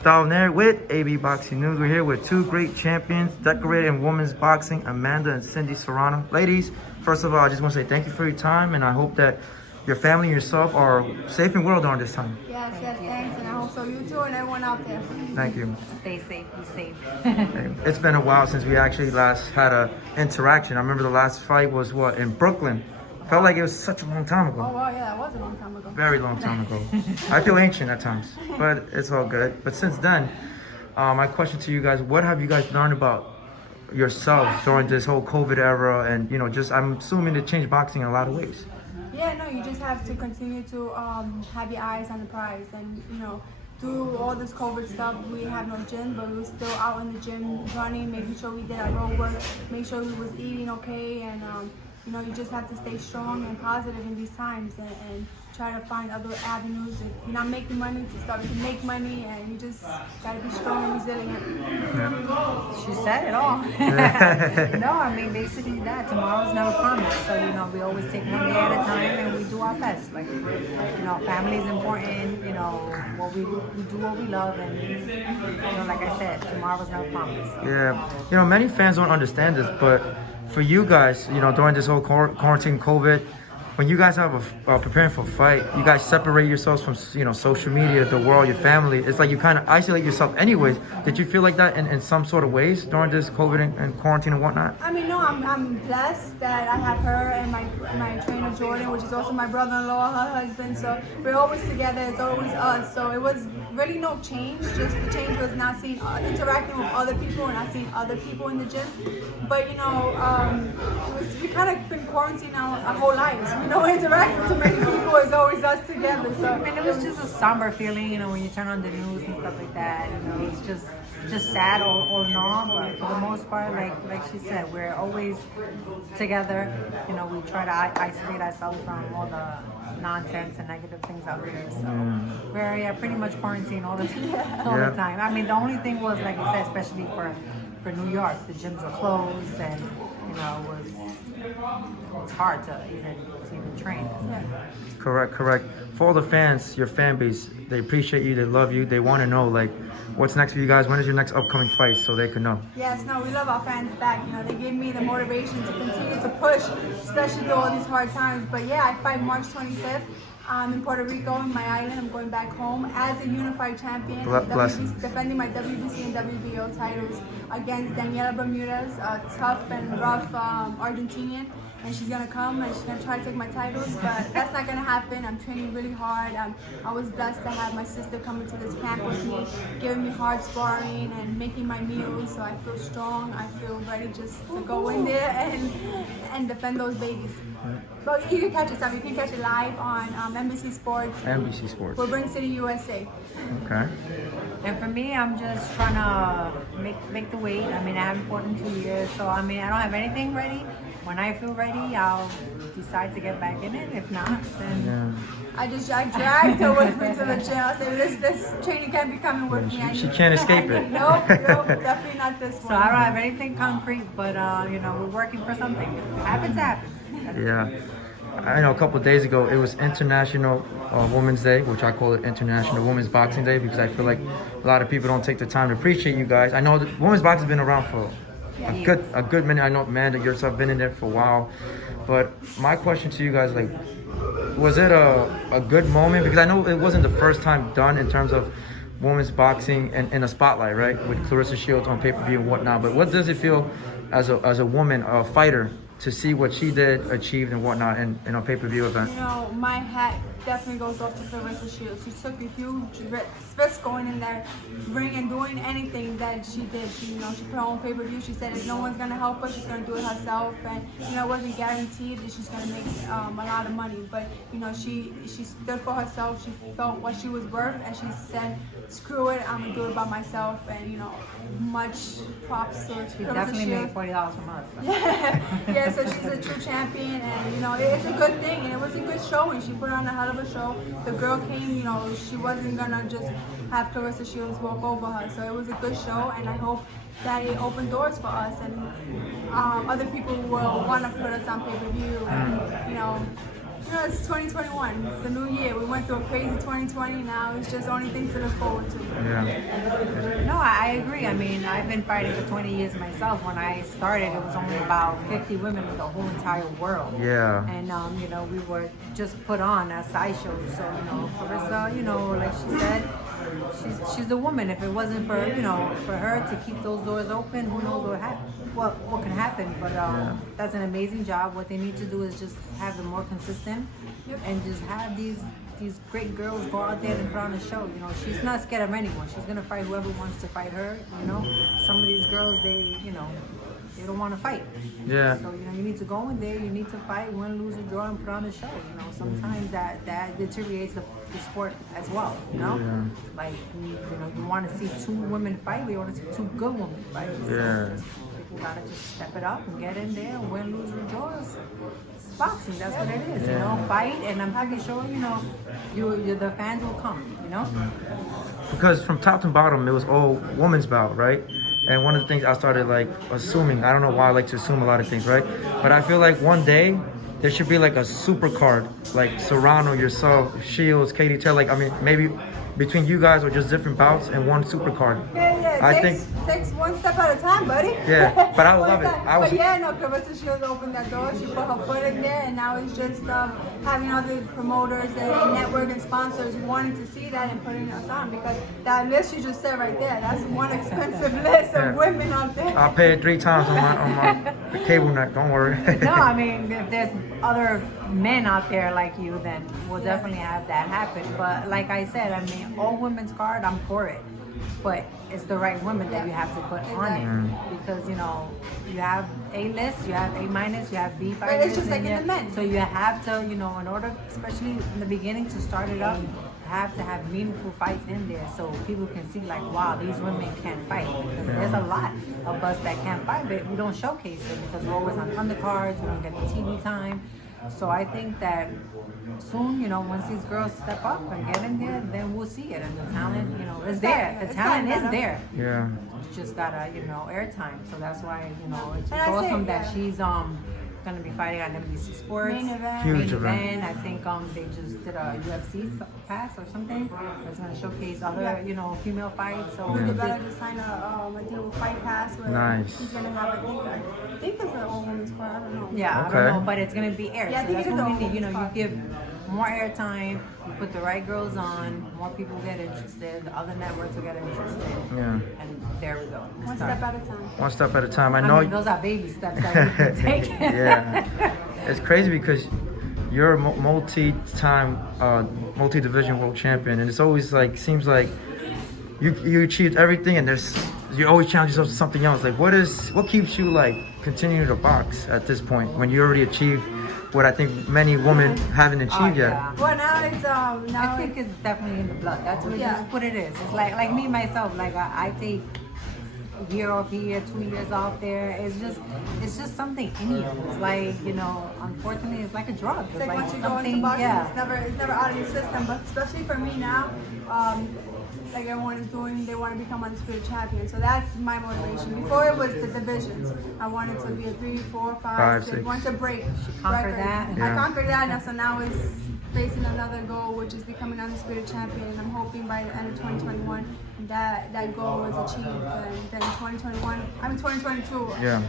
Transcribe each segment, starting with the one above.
Style with AB Boxing News. We're here with two great champions, decorated in women's boxing, Amanda and Cindy Serrano. Ladies, first of all, I just want to say thank you for your time, and I hope that your family and yourself are safe and well during this time. Yes, thanks, and I hope so you too and everyone out there. Thank you. Stay safe, be safe. It's been a while since we actually last had a interaction. I remember the last fight was in Brooklyn. Felt like it was such a long time ago. Oh, wow, yeah, that was a long time ago. Very long time ago. I feel ancient at times, but it's all good. But since then, my question to you guys, what have you guys learned about yourselves during this whole COVID era? And, just, I'm assuming it changed boxing in a lot of ways. Yeah, no, you just have to continue to have your eyes on the prize. And, through all this COVID stuff, we have no gym, but we were still out in the gym running, making sure we did our road work, make sure we was eating okay, and you just have to stay strong and positive in these times and try to find other avenues. If you're not making money, to start to make money, and you just got to be strong and resilient. She said it all. No, I mean, basically that. Tomorrow's never promised. So, we always take one day at a time and we do our best. Like, family is important, we do what we love, and, like I said, tomorrow's never promised. Yeah. Many fans don't understand this, but for you guys, during this whole quarantine, COVID, when you guys have preparing for a fight, you guys separate yourselves from, social media, the world, your family. It's like you kind of isolate yourself anyways. Did you feel like that in some sort of ways during this COVID and quarantine and whatnot? I mean, no, I'm blessed that I have her and my trainer Jordan, which is also my brother-in-law, her husband. So we're always together. It's always us. So it was really no change. Just the change was not seeing, interacting with other people and not seeing other people in the gym. But we kind of been quarantined our whole lives. Interacting with too many people, is always us together. So I mean, it was just a somber feeling, when you turn on the news and stuff like that. It's just sad all in all. But for the most part, like she said, we're always together. We try to isolate ourselves from all the nonsense and negative things out there. So we're pretty much quarantined all the time. I mean, the only thing was, like I said, especially for New York, the gyms were closed, and it was hard to even train. Yeah. Correct. For all the fans, your fan base, they appreciate you, they love you, they want to know, what's next for you guys? When is your next upcoming fight, so they can know? Yes, no, we love our fans back. They give me the motivation to continue to push, especially through all these hard times. But yeah, I fight March 25th. In Puerto Rico, in my island. I'm going back home as a unified champion, defending my WBC and WBO titles against Daniela Bermudez, a tough and rough Argentinian. And she's gonna come and she's gonna try to take my titles, but that's not gonna happen. I'm training really hard. I was blessed to have my sister coming to this camp with me, giving me hard sparring and making my meals, so I feel strong. I feel ready just to go in there and defend those babies. But you can catch it up. You can catch it live on NBC Sports. NBC Sports. For Ring City, USA. Okay. And for me, I'm just trying to make the weight. I mean, I haven't fought in 2 years, so I don't have anything ready. When I feel ready, I'll decide to get back in it. If not, then I dragged her with me to the gym. I said, this training can't be coming with me. She can't escape it. Nope, definitely not this one. So I don't have anything concrete, but we're working for something. If it happens, it happens. Yeah. I know a couple of days ago, it was International Women's Day, which I call it International Women's Boxing Day, because I feel like a lot of people don't take the time to appreciate you guys. I know that women's boxing has been around for a good minute. I know Amanda, yourself, been in there for a while. But my question to you guys, was it a good moment? Because I know it wasn't the first time done in terms of women's boxing and in a spotlight, right? With Claressa Shields on pay-per-view and whatnot. But what does it feel as a woman, a fighter, to see what she did, achieved, and whatnot in a pay-per-view event? My hat definitely goes off to Claressa Shields. She took a huge risk going in there, ring and doing anything that she did. She put her own pay-per-view. She said if no one's gonna help her, she's gonna do it herself. And it wasn't guaranteed that she's gonna make a lot of money. But she stood for herself. She felt what she was worth, and she said, "Screw it, I'm gonna do it by myself." And much props to Claressa Shields. She definitely made $40 from us. Yeah. So she's a true champion, and it's a good thing, and it was a good showing. She put on a hell of a show. The girl came, she wasn't gonna just have Claressa Shields walk over her. So it was a good show, and I hope that it opened doors for us, and other people will want to put us on pay-per-view, and You know, it's 2021. It's a new year. We went through a crazy 2020. Now it's just only things to look forward to. Yeah. No, I agree. I mean, I've been fighting for 20 years myself. When I started, it was only about 50 women in the whole entire world. Yeah. And, you know, we were just put on as sideshows. So, you know, Claressa, you know, like she said, she's the woman. If it wasn't for, you know, for her to keep those doors open, who knows what can happen. But that's an amazing job. What they need to do is just have them more consistent and just have these great girls go out there and put on a show. You know, she's not scared of anyone. She's gonna fight whoever wants to fight her. You know, some of these girls, they don't want to fight. Yeah. So, you know, you need to go in there, you need to fight, win, lose, or draw, and put on a show. You know, sometimes that deteriorates the sport as well, you know? Yeah. Like, you want to see two women fight, but you want to see two good women fight. So Yeah. people got to just step it up and get in there and win, lose, or draw. It's boxing, that's what it is, you know? Fight, and I'm pretty sure, you know, the fans will come, you know? Because from top to bottom, it was all women's bout, right? And one of the things I started like assuming, I don't know why I like to assume a lot of things, right? But I feel like one day there should be like a super card, like Serrano, yourself, Shields, Katie Taylor. Like, I mean, maybe between you guys or just different bouts and one super card. Yeah, I takes one step at a time, buddy. Yeah, but I One love it. step. I was- But yeah, no, Claressa Shields opened that door. She put her foot in there, and now it's just having other promoters and network and sponsors wanting to see that and putting us on, because that list you just said right there, that's one expensive list of women out there. I'll pay it 3 times on my cable net. Don't worry. No, I mean, if there's other men out there like you, then we'll definitely have that happen. But like I said, I mean, all women's card, I'm for it. But it's the right women that you have to put on it. Because, you know, you have A-list, you have A-minus, you have B fighters. But it's just like in the men. So you have to, you know, in order, especially in the beginning, to start it up, you have to have meaningful fights in there so people can see, like, wow, these women can fight. Because there's a lot of us that can't fight, but we don't showcase it because we're always on undercards, we don't get the TV time. So I think that soon, you know, once these girls step up and get in there, then we'll see it. And the talent, you know, is there. The talent is there. Yeah. You just gotta, you know, airtime. So that's why, you know, it's And I awesome say, that she's gonna be fighting on NBC Sports. Main event. Huge Main event. event. I think they just did a UFC pass or something. That's gonna showcase other, you know, female fights. So We're about to sign a deal with Fight Pass where Nice. he's gonna have, I think it's an all women's card. I don't know. yeah, I Okay. don't know, but it's gonna be aired. Yeah, I So think that's it is what we all need. You know, you women's give more airtime, you put the right girls on, more people get interested, the other networks will get interested. Yeah. And there we go. One Start. step at a time. One step at a time. I I know. mean, those are baby steps that we can take. Yeah. It's crazy because you're a multi-time, multi-division world champion, and it's always like seems like you achieved everything, and you always challenge yourself to something else. Like, what keeps you like continuing to box at this point when you already achieved what I think many women haven't achieved yet? Yeah. Well, now it's I think it's definitely in the blood. That's what it is. It's like me myself. Like I take a year off here, 2 years off there. It's just something in you. It's like, you know, unfortunately, it's like a drug. It's like once you go into boxing, it's never out of your system. But especially for me now, like everyone is doing, they want to become undisputed champion. So that's my motivation. Before it was the divisions. I wanted to be a 3, 4, 5, 6. Wanted to break conquered record. that. Yeah. I conquered that, and so now it's facing another goal, which is becoming undisputed champion. And I'm hoping by the end of 2021 that goal is achieved. And then 2022. Yeah.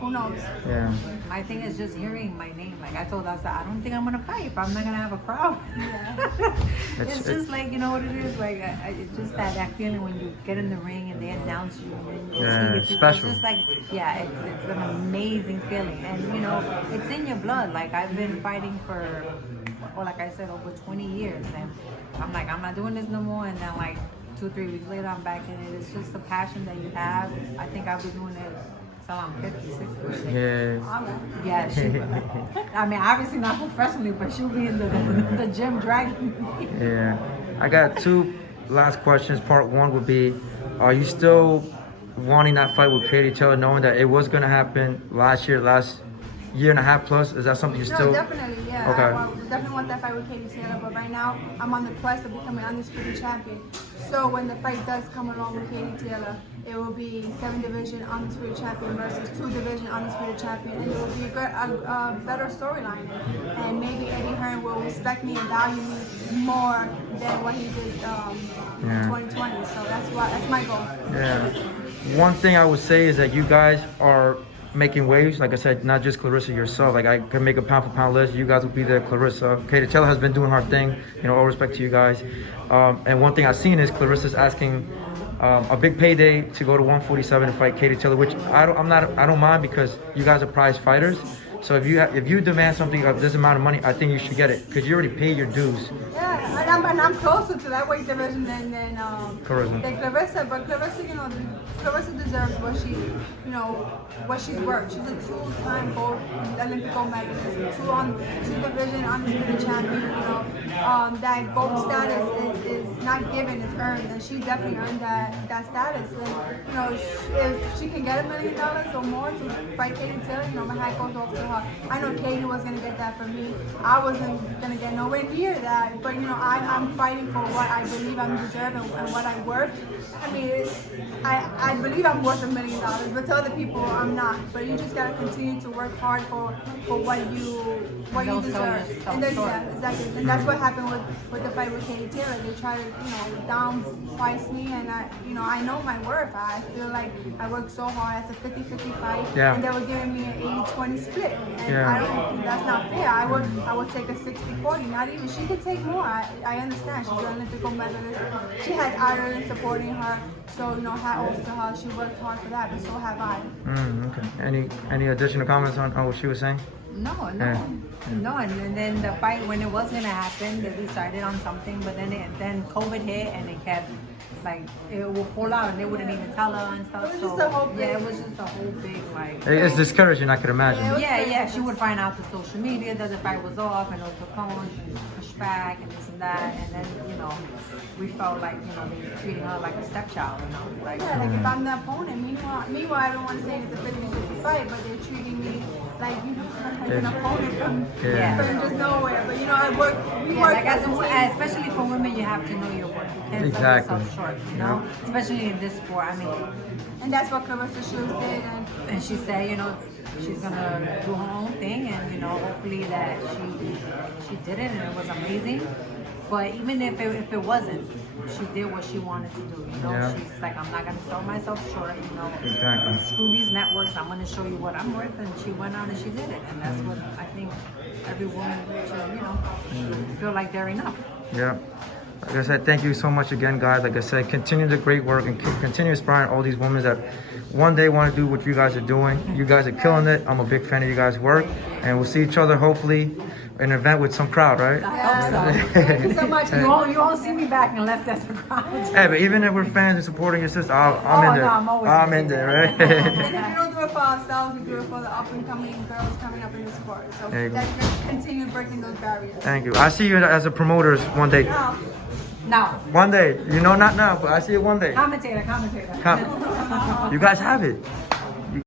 Who knows? Yeah. My thing is just hearing my name. Like I told us, I don't think I'm gonna fight if I'm not gonna have a crowd. Yeah. It's just like, you know what it is. Like it's just that feeling when you get in the ring and they announce you. And you Yeah, see it's people. special. It's just like, yeah, it's an amazing feeling, and you know, it's in your blood. Like I've been fighting for, well, like I said, over 20 years, and I'm like, I'm not doing this no more. And then like 2-3 weeks later, I'm back in it. It's just the passion that you have. I think I've been doing it till I'm 50, 60. Yeah. Yeah, she I mean, obviously not professionally, but she'll be in the gym dragging me. Yeah. I got 2 last questions. Part 1 would be, are you still wanting that fight with Katie Taylor, knowing that it was going to happen last year and a half plus? Is that something you still? No, definitely, yeah. Okay. I definitely want that fight with Katie Taylor, but right now I'm on the quest of becoming undisputed champion. So when the fight does come along with Katie Taylor, it will be 7 division undisputed champion versus 2 division undisputed champion, and it will be a better storyline. And maybe Eddie Hearn will respect me and value me more than what he did in 2020. So that's my goal. Yeah. One thing I would say is that you guys are making waves. Like I said, not just Claressa yourself. Like I can make a pound for pound list. You guys will be there. Claressa, Katie Taylor has been doing her thing. You know, all respect to you guys. And one thing I've seen is Claressa's asking a big payday to go to 147 and fight Katie Taylor, which I don't mind because you guys are prize fighters. So if you demand something of this amount of money, I think you should get it because you already paid your dues. Yeah, and I'm closer to that weight division than Claressa. But Claressa, you know, Claressa deserves what she's worth. She's a 2-time Olympic gold medalist, 2 division undisputed champion. You know, that gold status is not given; it's earned, and she definitely earned that status. And you know, if she can get $1 million or more to fight Katie Taylor, you know, my hat goes off to her. I know Katie was gonna get that from me. I wasn't gonna get nowhere near that, but you know, I'm fighting for what I believe I'm deserving and what I'm worth. I mean, I believe I'm worth $1 million, but to other people, I'm not. But you just gotta continue to work hard for what you deserve. And exactly. And that's what happened with the fight with Katie Taylor. They try to, downprice me, and I know my worth. I feel like I worked so hard. It's a 50-50 fight, and they were giving me an 80-20 split. And I don't think that's not fair. I would take a 60-40. Not even. She could take more. I understand. She's an Olympic gold medalist. She has Ireland supporting her. So, hat off to her. She worked hard for that, but so have I. Okay. Any additional comments on what she was saying? No. And then the fight, when it was gonna happen, they decided on something, but then COVID hit and it kept it would fall out and they wouldn't even tell her and stuff. It was just a whole big. Yeah, it was just a whole big It's discouraging, I could imagine. Yeah. She would find out through social media that the fight was off and it was postponed and pushed back and this and that, and then we felt like they were treating her like a stepchild. Like if I'm the opponent. Meanwhile, I don't want to say it's a 50-50 fight, but they're treating me like an opponent from just nowhere. But we work especially for women, you have to know your worth. You can't sell yourself short, especially in this sport. I mean, and that's what Claressa Shields did, and she said, she's gonna do her own thing, and hopefully that she did it, and it was amazing. But even if it wasn't, she did what she wanted to do. She's like, I'm not gonna sell myself short. Exactly. Screw these networks. I'm gonna show you what I'm worth, and she went out and she did it, and that's what I think every woman should, feel like they're enough. Yeah. Like I said, thank you so much again, guys. Like I said, continue the great work and continue inspiring all these women that one day want to do what you guys are doing. You guys are killing it. I'm a big fan of you guys' work, and we'll see each other hopefully in an event with some crowd, right? I hope so. Thank you so much. You won't see me back unless there's a crowd. Hey, but even if we're fans and supporting your sister, I'm in there. No, I'm always I'm in there, right? And if you don't do it for ourselves, we do it for the up-and-coming girls coming up in the sport. So let's continue breaking those barriers. Thank you. I see you as a promoter one day. No. One day. Not now, but I see it one day. Commentator. You guys have it.